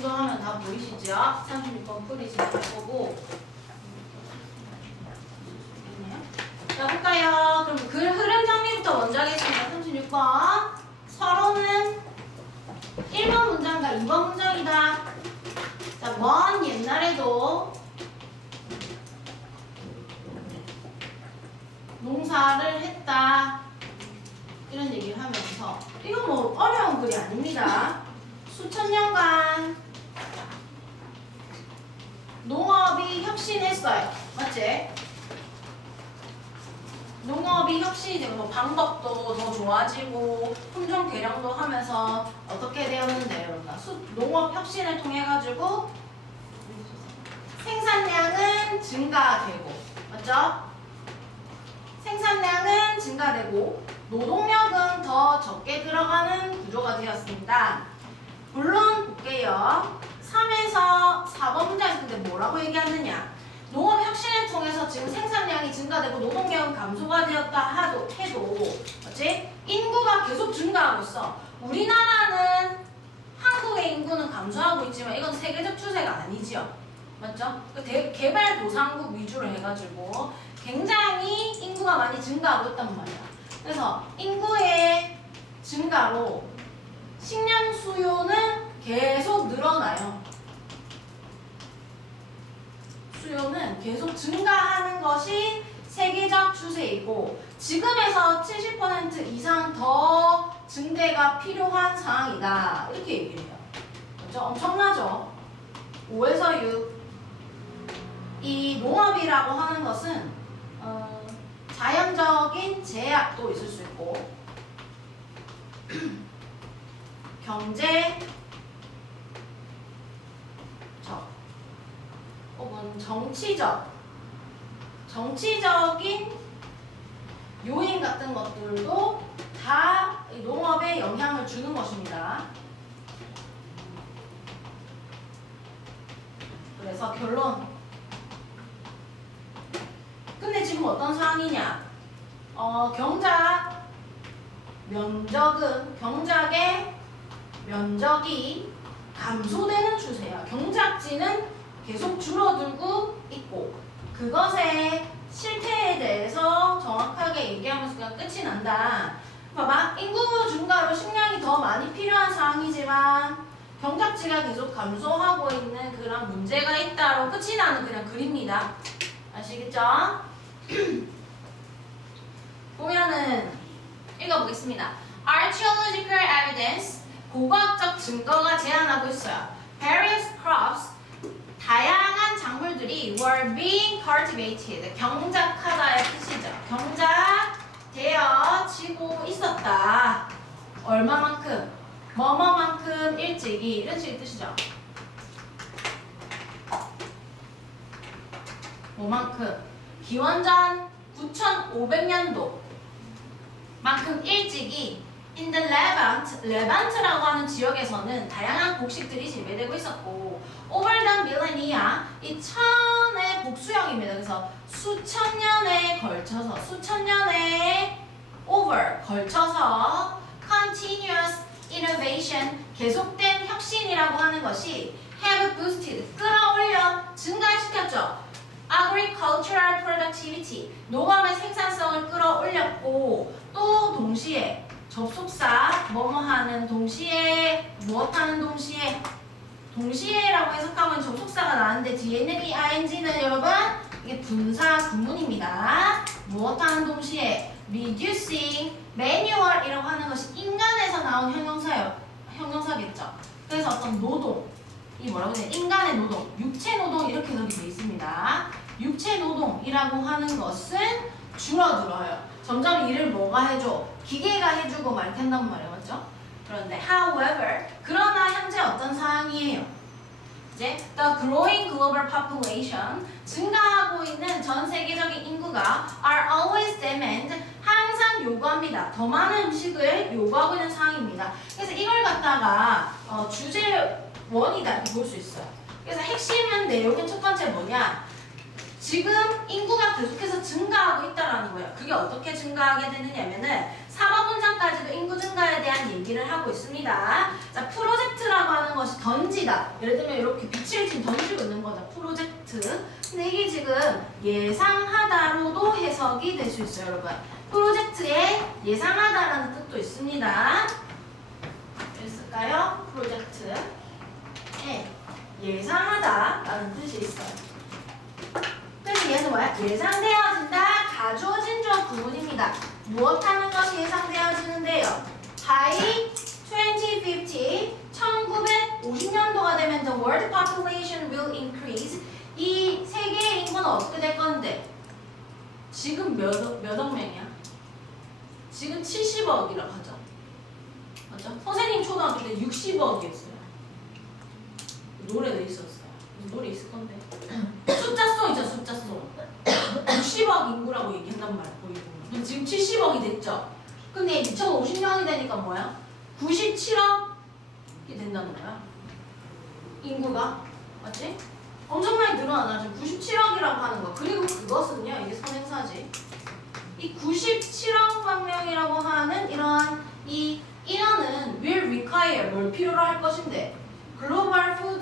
정도 하면 다 보이시죠? 36번 풀이시면 거고. 자, 볼까요? 그럼 글 흐름 정리부터 먼저 하겠습니다. 36번. 서로는 1번 문장과 2번 문장이다. 자, 먼 옛날에도 농사를 했다. 이런 얘기를 하면서 이건 뭐 어려운 글이 아닙니다. 수천 년간 농업이 혁신했어요. 맞지? 농업이 혁신이 되고 뭐 방법도 더 좋아지고 품종 개량도 하면서 어떻게 되었는데요? 농업 혁신을 통해 가지고 생산량은 증가되고, 맞죠? 생산량은 증가되고 노동력은 더 적게 들어가는 구조가 되었습니다. 물론 볼게요. 3에서 4번 문장에서 근데 뭐라고 얘기하느냐? 농업 혁신을 통해서 지금 생산량이 증가되고 노동력은 감소가 되었다 해도 맞지? 인구가 계속 증가하고 있어. 우리나라는 한국의 인구는 감소하고 있지만 이건 세계적 추세가 아니지요. 맞죠? 개발도상국 위주로 해가지고 굉장히 인구가 많이 증가하고 있단 말이야. 그래서 인구의 증가로 식량 수요는 계속 늘어나요. 수요는 계속 증가하는 것이 세계적 추세이고 지금에서 70% 이상 더 증대가 필요한 상황이다. 이렇게 얘기를 해요. 그렇죠? 엄청나죠? 5에서 6. 이 농업이라고 하는 것은 자연적인 제약도 있을 수 있고 경제적 혹은 정치적인 요인 같은 것들도 다 농업에 영향을 주는 것입니다. 그래서 결론. 근데 지금 어떤 상황이냐? 경작의 면적이 감소되는 추세야. 경작지는 계속 줄어들고 있고 그것의 실태에 대해서 정확하게 얘기하면서 그냥 끝이 난다. 봐봐. 인구 증가로 식량이 더 많이 필요한 상황이지만 경작지가 계속 감소하고 있는 그런 문제가 있다로 끝이 나는 그냥 글입니다. 아시겠죠? 보면은 읽어보겠습니다. Archaeological evidence, 고고학적 증거가 제안하고 있어요. Various crops, 다양한 작물들이 were being cultivated, 경작하다의 뜻이죠. 경작되어지고 있었다. 얼마만큼? 뭐뭐만큼 일찍이 이런 식의 뜻이죠. 뭐만큼? 기원전 9500년도 만큼 일찍이 in the Levant, 레반트라고 하는 지역에서는 다양한 곡식들이 재배되고 있었고 over the millennia, 이 천의 복수형입니다. 그래서 수천 년에 over, 걸쳐서 continuous innovation, 계속된 혁신이라고 하는 것이 have boosted, 끌어올려, 증가시켰죠. agricultural productivity, 농업의 생산성을 끌어올렸고 또 동시에 접속사 뭐뭐하는 동시에 무엇하는 동시에라고 해석하면 접속사가 나왔는데 뒤에는 이 ing는 여러분 이게 분사 구문입니다. 무엇하는 동시에 reducing, manual이라고 하는 것이 인간에서 나온 형용사겠죠. 그래서 어떤 노동, 이 뭐라고 해야 돼? 인간의 노동, 육체 노동 이렇게 해석이 되어 있습니다. 육체 노동이라고 하는 것은 줄어들어요. 점점 일을 뭐가 해줘? 기계가 해주고 말 텐단 말이에요. 맞죠? 그런데 however, 그러나 현재 어떤 상황이에요? 이제 the growing global population, 증가하고 있는 전 세계적인 인구가 are always demand, 항상 요구합니다. 더 많은 음식을 요구하고 있는 상황입니다. 그래서 이걸 갖다가 주제 원이다 이렇게 볼 수 있어요. 그래서 핵심 내용은 첫 번째 뭐냐? 지금 인구가 계속해서 증가하고 있다라는 거예요. 그게 어떻게 증가하게 되느냐면은 4번 문장까지도 인구 증가에 대한 얘기를 하고 있습니다. 자, 프로젝트라고 하는 것이 던진 던지다. 예를 들면 이렇게 빛을 지금 던지고 있는 거죠. 프로젝트. 근데 이게 지금 예상하다로도 해석이 될 수 있어요, 여러분. 프로젝트에 예상하다라는 뜻도 있습니다. 있을까요? 프로젝트에 예상하다라는 뜻이 있어요. 그래서 얘는 뭐야? 예상되어진다, 가주어진 주어 구문입니다. 무엇하는 것이 예상되어지는데요? By 2050, 1950년도가 되면 the world population will increase. 이 세계의 인구는 어떻게 될 건데? 지금 몇억 명이야? 지금 70억이라고 하죠. 맞죠? 선생님 초등학교 때 60억이었어요. 노래도 있었어요. 노래 있을 건데. 숫자송 있죠, 숫자송. 60억 인구라고 얘기한단 말이야, 보이고. 근데 지금 70억이 됐죠? 근데 2050년이 되니까 뭐야? 97억이 된다는 거야. 인구가. 맞지? 엄청 많이 늘어나죠. 97억이라고 하는 거. 그리고 그것은요, 이게 선행사지. 이 97억만 명이라고 하는 이러한 이 인원은 will require, 뭘 필요로 할 것인데, global food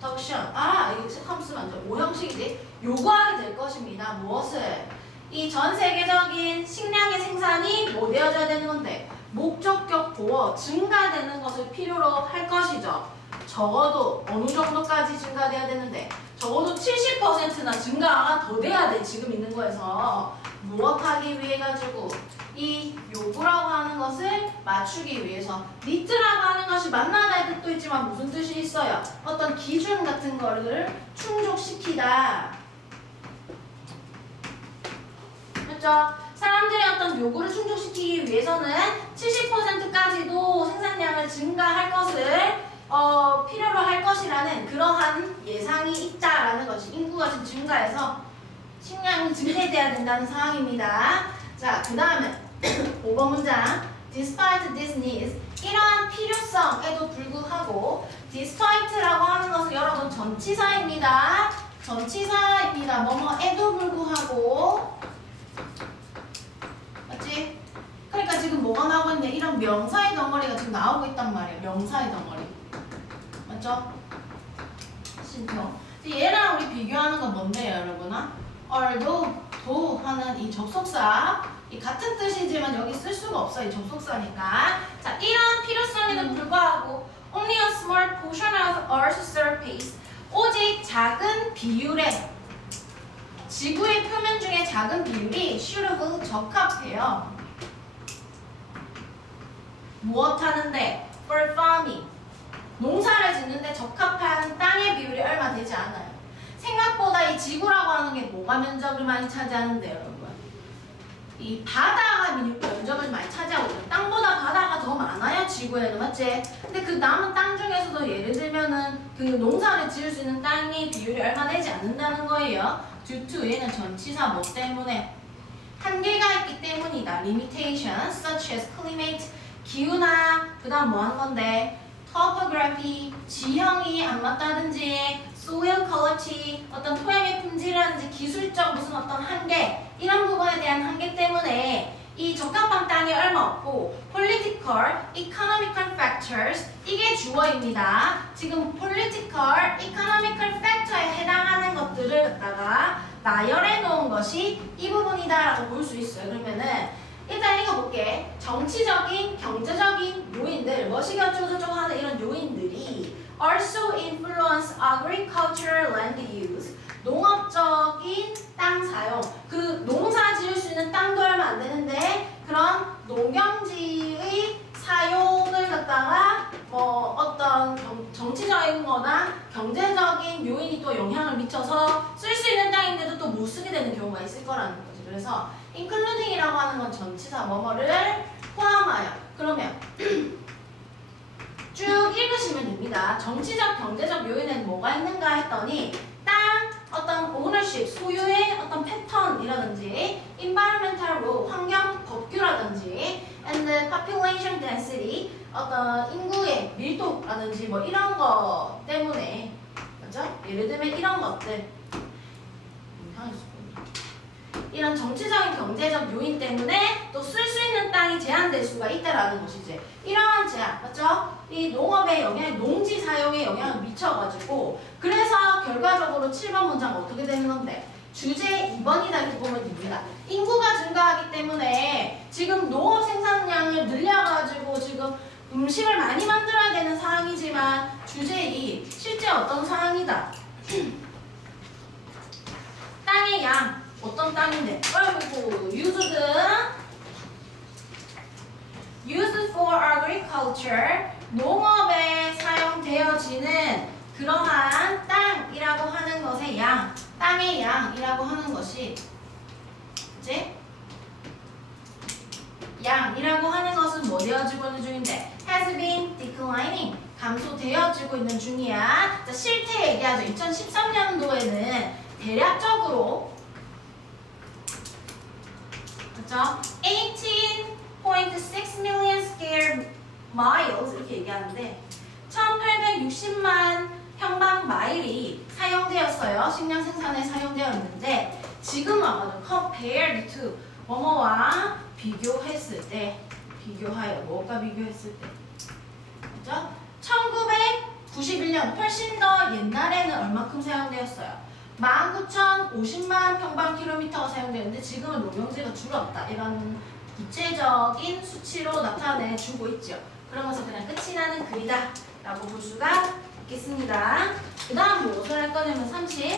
production. 아, 이거 하면 쓰면 안 돼. 오형식이지. 요구하게 될 것입니다. 무엇을? 이 전 세계적인 식량의 생산이 뭐 되어져야 되는 건데, 목적격 보어, 증가되는 것을 필요로 할 것이죠. 적어도 어느 정도까지 증가돼야 되는데, 적어도 70%나 증가가 더 돼야 돼. 지금 있는 거에서 무엇하기 위해 가지고 이 요구라고 하는 것을 맞추기 위해서. 니트라고 하는 것이 만나다의 뜻도 있지만 무슨 뜻이 있어요? 어떤 기준 같은 거를 충족시키다. 그렇죠? 사람들의 어떤 요구를 충족시키기 위해서는 70%까지도 생산량을 증가할 것을 필요로 할 것이라는 그러한 예상이 있다라는 것이, 인구가 지금 증가해서 식량이 증대돼야 된다는 상황입니다. 자, 그 다음에 5번 문장. Despite these needs, 이러한 필요성에도 불구하고, despite라고 하는 것은 여러분 전치사입니다. 전치사입니다. 뭐뭐에도 불구하고. 맞지? 그러니까 지금 뭐가 나오고 있는데, 이런 명사의 덩어리가 지금 나오고 있단 말이에요. 명사의 덩어리. 맞죠? 신청. 얘랑 우리 비교하는 건 뭔데요, 여러분아? although, 도 하는 이 접속사, 이 같은 뜻이지만 여기 쓸 수가 없어, 이 접속사니까. 자, 이런 필요성에도 불구하고 only a small portion of Earth's surface, 오직 작은 비율의, 지구의 표면 중에 작은 비율이 suitable, 적합해요. 무엇 하는데? for farming, 농사를 짓는데 적합한 땅의 비율이 얼마 되지 않아요. 생각보다 이 지구라고 하는 게 뭐가 면적을 많이 차지하는데요, 여러분? 이 바다가 면적을 많이 차지하고 있어요. 땅보다 바다가 더 많아요, 지구에는. 맞지? 근데 그 남은 땅 중에서도 예를 들면은 그 농사를 지을 수 있는 땅의 비율이 얼마 되지 않는다는 거예요. due to, 얘는 전치사 뭐 때문에? 한계가 있기 때문이다. limitation, such as climate, 기후나, 그 다음 뭐 하는 건데? topography, 지형이 안 맞다든지, soil quality, 어떤 토양의 품질이라든지 기술적 무슨 어떤 한계, 이런 부분에 대한 한계 때문에 이 적합한 땅이 얼마 없고, political, economical factors, 이게 주어입니다. 지금 political, economical factor에 해당하는 것들을 갖다가 나열해 놓은 것이 이 부분이다라고 볼 수 있어요. 그러면은 일단 읽어볼게. 정치적인, 경제적인 요인들, 무엇이 어쩌고저쩌고 하는 이런 요인들이 also influence agricultural land use, 농업적인 땅 사용, 그 농사 지을 수 있는 땅도 얼마 안 되는데 그런 농경지의 사용을 갖다가 뭐 어떤 정치적인 거나 경제적인 요인이 또 영향을 미쳐서 쓸 수 있는 땅인데도 또 못 쓰게 되는 경우가 있을 거라는 거지. 그래서 including이라고 하는 건 전치사 뭐뭐를 포함하여. 그러면 쭉 읽으시면 됩니다. 정치적, 경제적 요인에는 뭐가 있는가 했더니 땅, 어떤 ownership, 소유의 어떤 패턴이라든지 environmental law, 환경 법규라든지 and the population density, 어떤 인구의 밀도라든지 뭐 이런 거 때문에, 맞죠? 예를 들면 이런 것들 이런 정치적인 경제적 요인 때문에 또 쓸 수 있는 땅이 제한될 수가 있다라는 것이지. 이러한 제한, 맞죠? 이 농업의 영향, 농지 사용에 영향을 미쳐가지고 그래서 결과적으로 7번 문장 어떻게 되는 건데? 주제 2번이다 이렇게 보면 됩니다. 인구가 증가하기 때문에 지금 농업 생산량을 늘려가지고 지금 음식을 많이 만들어야 되는 상황이지만 주제 2 실제 어떤 상황이다. 땅의 양 어떤 땅인데? 어이구 used for agriculture 농업에 사용되어지는 그러한 땅이라고 하는 것의 양, 땅의 양이라고 하는 것이 이제 양이라고 하는 것은 뭐 되어지고 있는 중인데 has been declining 감소되어지고 있는 중이야. 자, 실태 얘기하죠. 2013년도에는 대략적으로 그렇죠? 18.6 million square miles 이렇게 얘기하는데 1860만 평방 마일이 사용되었어요. 식량 생산에 사용되었는데 지금 아마도 compared to 뭐뭐와 비교했을 때 비교하여 뭐가 비교했을 때 그죠? 1991년 훨씬 더 옛날에는 얼마큼 사용되었어요? 19,050만 평방킬로미터가 사용되는데 지금은 농용지가 줄었다. 이런 구체적인 수치로 나타내주고 있죠. 그러면서 그냥 끝이 나는 글이다 라고 볼 수가 있겠습니다. 그 다음 무엇을 할 거냐면 30